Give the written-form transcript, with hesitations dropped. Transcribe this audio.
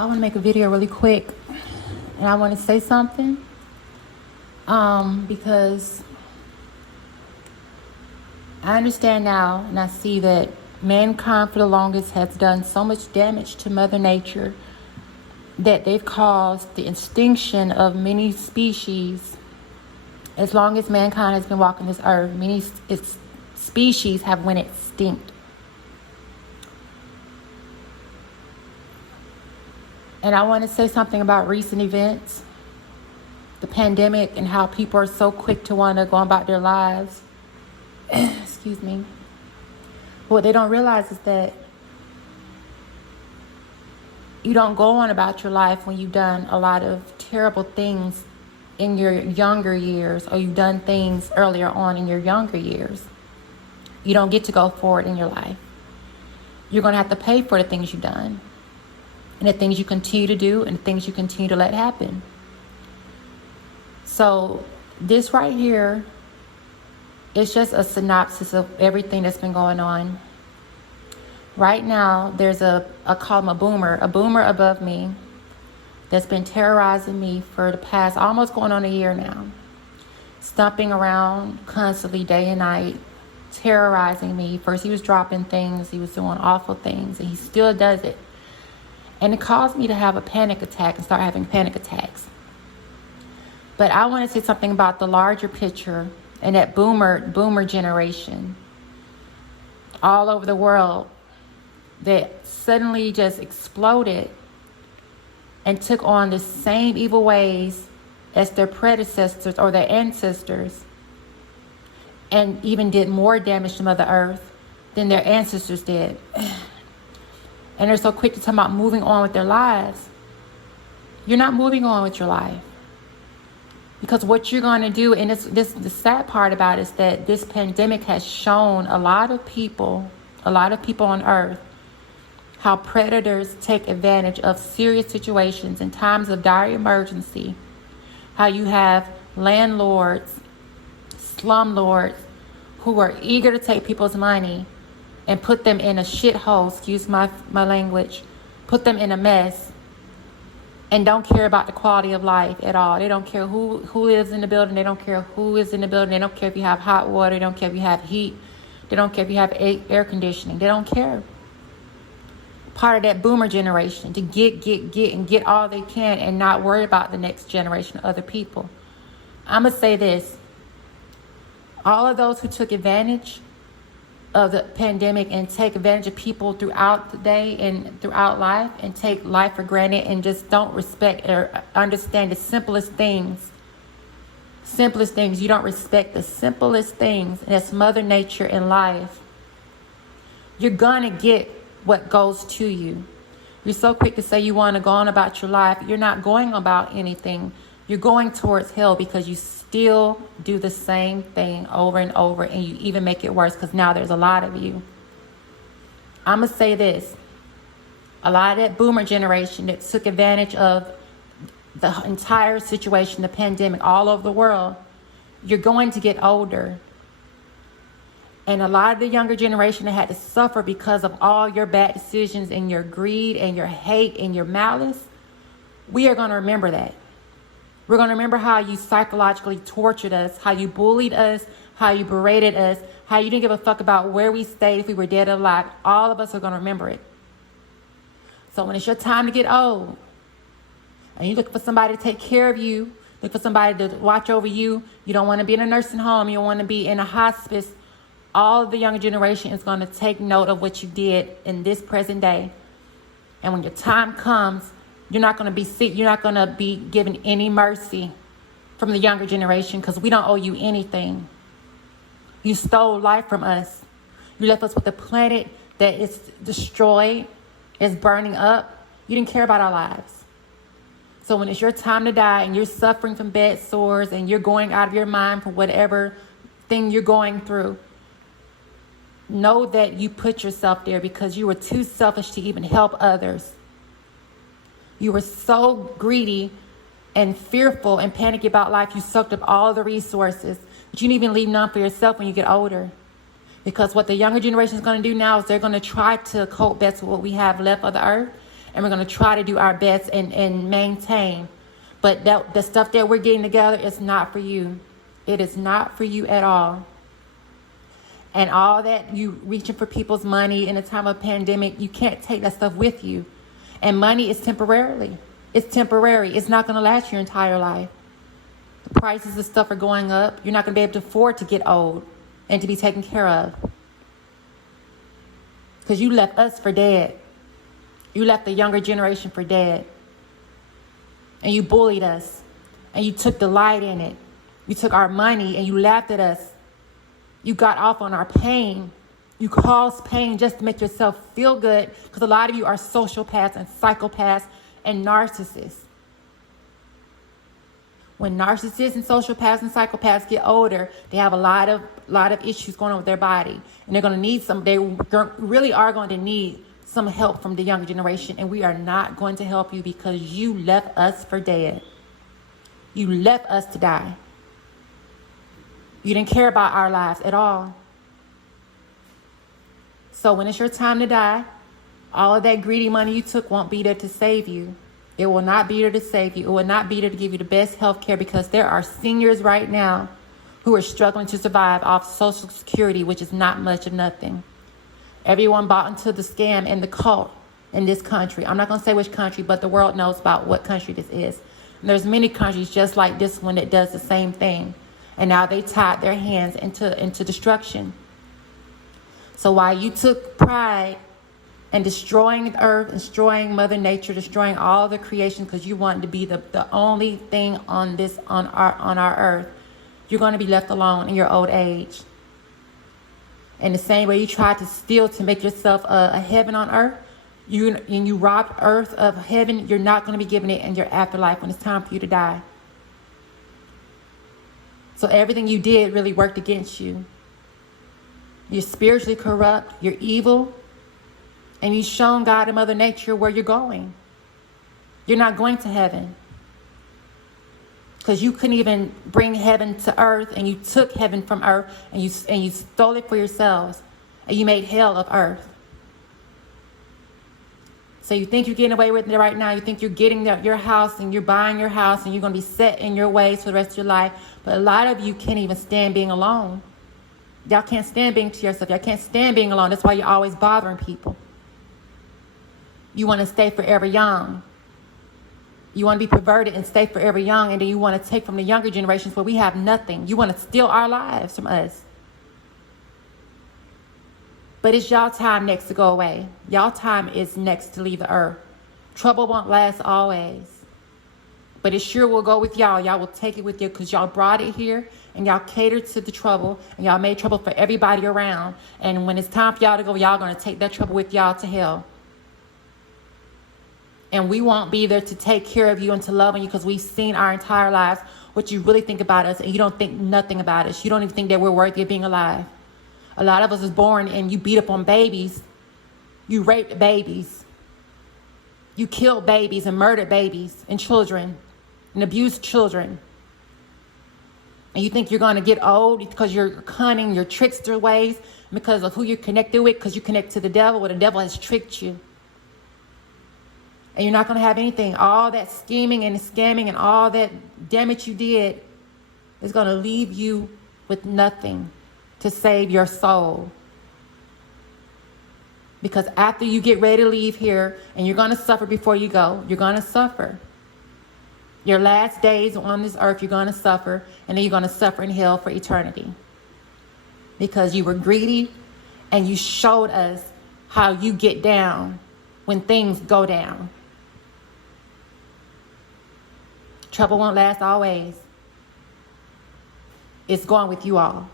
I want to make a video really quick, and I want to say something because I understand now, and I see that mankind for the longest has done so much damage to Mother Nature that they've caused the extinction of many species. As long as mankind has been walking this earth, many species have went extinct. And I want to say something about recent events, the pandemic, and how people are so quick to want to go about their lives. Excuse me. What they don't realize is that you don't go on about your life when you've done a lot of terrible things in your younger years, or you've done things earlier on in your younger years. You don't get to go forward in your life. You're going to have to pay for the things you've done, and the things you continue to do, and the things you continue to let happen. So this right here is just a synopsis of everything that's been going on. Right now, there's I call him a boomer above me that's been terrorizing me for the past almost going on a year now. Stomping around constantly day and night, terrorizing me. First he was dropping things, he was doing awful things, and he still does it. And it caused me to have a panic attack and start having panic attacks. But I want to say something about the larger picture and that boomer generation all over the world that suddenly just exploded and took on the same evil ways as their predecessors or their ancestors, and even did more damage to Mother Earth than their ancestors did. And they're so quick to talk about moving on with their lives. You're not moving on with your life. Because what you're going to do, and the sad part about it is that this pandemic has shown a lot of people on earth, how predators take advantage of serious situations in times of dire emergency. How you have landlords, slumlords, who are eager to take people's money and put them in a shithole, excuse my language, put them in a mess, and don't care about the quality of life at all. They don't care who lives in the building. They don't care who is in the building. They don't care if you have hot water. They don't care if you have heat. They don't care if you have air conditioning. They don't care. Part of that boomer generation, to get all they can and not worry about the next generation of other people. I'm going to say this. All of those who took advantage of the pandemic and take advantage of people throughout the day and throughout life, and take life for granted and just don't respect or understand the simplest things. You don't respect the simplest things, and that's Mother Nature and life. You're gonna get what goes to you. You're so quick to say you want to go on about your life. You're not going about anything. You're going towards hell because you still do the same thing over and over, and you even make it worse because now there's a lot of you. I'm going to say this. A lot of that boomer generation that took advantage of the entire situation, the pandemic all over the world, you're going to get older. And a lot of the younger generation that had to suffer because of all your bad decisions and your greed and your hate and your malice, we are going to remember that. We're going to remember how you psychologically tortured us, how you bullied us, how you berated us, how you didn't give a fuck about where we stayed, if we were dead or alive. All of us are going to remember it. So when it's your time to get old, and you're looking for somebody to take care of you, look for somebody to watch over you, you don't want to be in a nursing home, you don't want to be in a hospice, all of the younger generation is going to take note of what you did in this present day. And when your time comes, you're not going to be sick. You're not going to be given any mercy from the younger generation, because we don't owe you anything. You stole life from us. You left us with a planet that is destroyed, is burning up. You didn't care about our lives. So when it's your time to die and you're suffering from bed sores and you're going out of your mind for whatever thing you're going through, know that you put yourself there because you were too selfish to even help others. You were so greedy and fearful and panicky about life, you sucked up all the resources, but you didn't even leave none for yourself when you get older. Because what the younger generation is going to do now is they're going to try to cope best with what we have left of the earth, and we're going to try to do our best and maintain. But the stuff that we're getting together is not for you. It is not for you at all. And all that you reaching for people's money in a time of pandemic, you can't take that stuff with you. And money is temporarily. It's temporary. It's not going to last your entire life. The prices of stuff are going up. You're not going to be able to afford to get old and to be taken care of. Because you left us for dead. You left the younger generation for dead. And you bullied us. And you took delight in it. You took our money and you laughed at us. You got off on our pain. You caused pain just to make yourself feel good, because a lot of you are sociopaths and psychopaths and narcissists. When narcissists and sociopaths and psychopaths get older, they have a lot of issues going on with their body, and they're going to need they really are going to need some help from the younger generation, and we are not going to help you because you left us for dead. You left us to die. You didn't care about our lives at all. So when it's your time to die, all of that greedy money you took won't be there to save you. It will not be there to save you. It will not be there to give you the best health care, because there are seniors right now who are struggling to survive off Social Security, which is not much of nothing. Everyone bought into the scam and the cult in this country. I'm not going to say which country, but the world knows about what country this is. And there's many countries just like this one that does the same thing. And now they tied their hands into destruction. So while you took pride in destroying the earth, destroying Mother Nature, destroying all the creation because you wanted to be the only thing on our earth, you're going to be left alone in your old age. In the same way you tried to steal to make yourself a heaven on earth, you robbed earth of heaven, you're not going to be given it in your afterlife when it's time for you to die. So everything you did really worked against you. You're spiritually corrupt, you're evil, and you've shown God and Mother Nature where you're going. You're not going to heaven. Because you couldn't even bring heaven to earth, and you took heaven from earth, and you stole it for yourselves, and you made hell of earth. So you think you're getting away with it right now. You think you're getting your house, and you're buying your house, and you're going to be set in your ways for the rest of your life. But a lot of you can't even stand being alone. Y'all can't stand being to yourself. Y'all can't stand being alone. That's why you're always bothering people. You want to stay forever young. You want to be perverted and stay forever young, and then you want to take from the younger generations where we have nothing. You want to steal our lives from us. But it's y'all time next to go away. Y'all time is next to leave the earth. Trouble won't last always. But it sure will go with y'all. Y'all will take it with you because y'all brought it here and y'all catered to the trouble and y'all made trouble for everybody around. And when it's time for y'all to go, y'all going to take that trouble with y'all to hell. And we won't be there to take care of you and to love on you because we've seen our entire lives what you really think about us, and you don't think nothing about us. You don't even think that we're worthy of being alive. A lot of us is born and you beat up on babies. You raped babies. You killed babies and murdered babies and children and abused children. And you think you're going to get old because you're cunning, your trickster ways, because of who you're connected with, because you connect to the devil, the devil has tricked you. And you're not going to have anything. All that scheming and scamming and all that damage you did is going to leave you with nothing to save your soul. Because after you get ready to leave here, and you're going to suffer before you go, you're going to suffer. Your last days on this earth, you're going to suffer, and then you're going to suffer in hell for eternity. Because you were greedy, and you showed us how you get down when things go down. Trouble won't last always. It's going with you all.